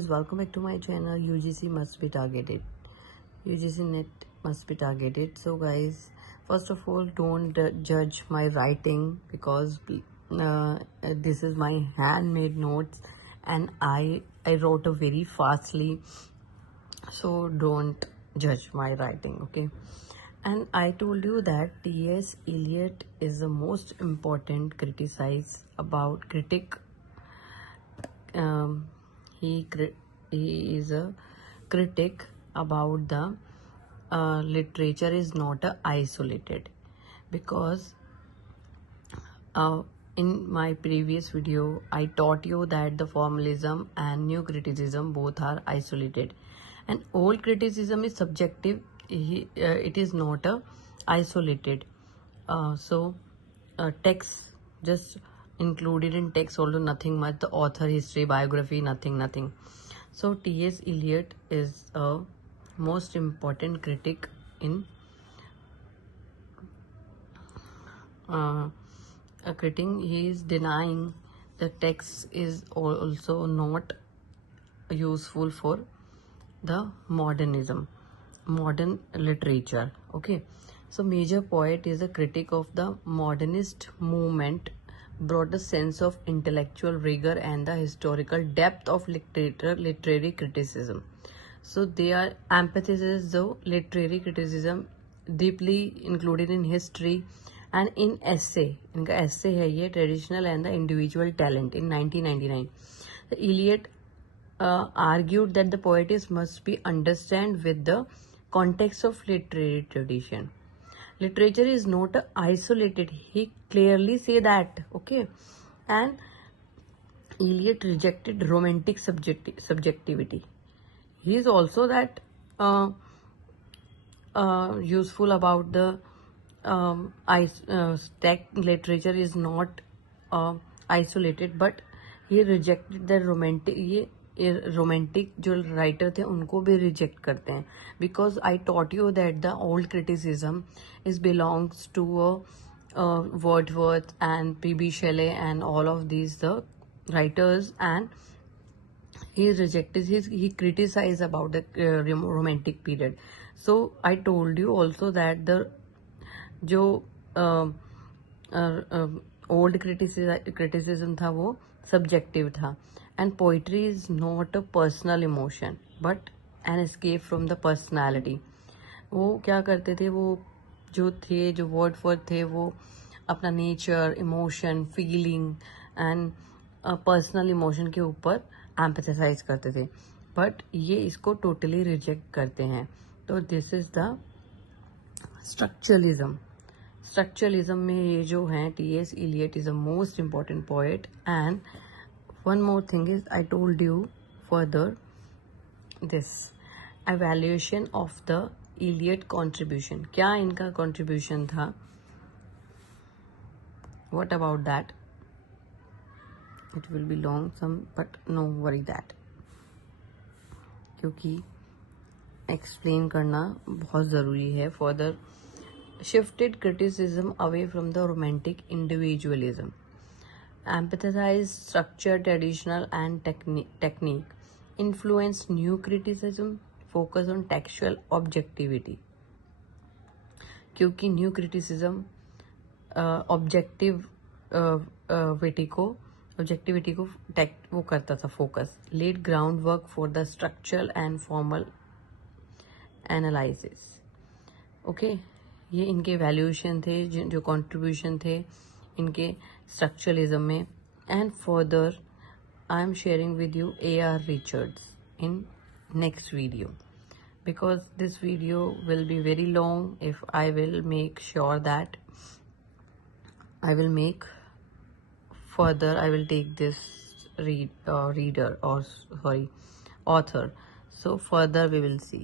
guys, welcome back to my channel. UGC must be targeted. UGC net must be targeted. So guys, first of all, don't judge my writing because this is my handmade notes and I wrote a very fastly, so don't judge my writing, okay? And I told you that T.s Eliot is the most important critic. um, he is a critic about the literature is not isolated, because in my previous video I taught you that the formalism and new criticism both are isolated, and old criticism is subjective. It is not isolated. Text just included in text, although nothing much, the author, history, biography, nothing. So T.s Eliot is a most important critic in a critic. He is denying the text is also not useful for the modern literature, okay? So major poet is a critic of the modernist movement, brought a sense of intellectual rigor and the historical depth of literary criticism. So they are emphasizes the literary criticism deeply included in history and in essay. इनका essay है ये, traditional and the individual talent, in 1999. Eliot argued that the poetess must be understood with the context of literary tradition. Literature is not isolated. He clearly say that, okay? And Eliot rejected romantic subjectivity. He is also that useful about the literature is not isolated, but he rejected the romantic. ये romantic जो writer थे उनको भी reject करते हैं, because I taught you that the old criticism is belongs to Wordsworth and P B. Shelley and all of these the writers, and he rejected he criticized about the romantic period. So I told you also that the जो old criticism था वो subjective था, and poetry is not a personal emotion but an escape from the personality. वो क्या करते थे, वो जो वर्ड थे वो अपना nature, emotion, feeling and personal emotion के ऊपर एम्पैथाइज करते थे, बट ये इसको टोटली रिजेक्ट करते हैं. तो दिस इज द स्ट्रक्चरलिज्म में ये जो है T.s Eliot is a most important poet. And one more thing is I told you further this evaluation of the Eliot contribution. क्या इनका contribution था? What about that? It will be long some, but no worry that, क्योंकि explain करना बहुत ज़रूरी है. Further, shifted criticism away from the romantic individualism, emphasized structure, traditional and technique, influenced new criticism, focus on textual objectivity. क्योंकि new criticism objectivity को वो करता था focus. Laid groundwork for the structural and formal analysis, okay? ये इनके valuation थे, जो contribution थे इनके स्ट्रक्चरलिज्म में. And further I am sharing with you A.R. Richards in next video, because this video will be very long if I will make sure that I will make further, I will take this author. So further we will see.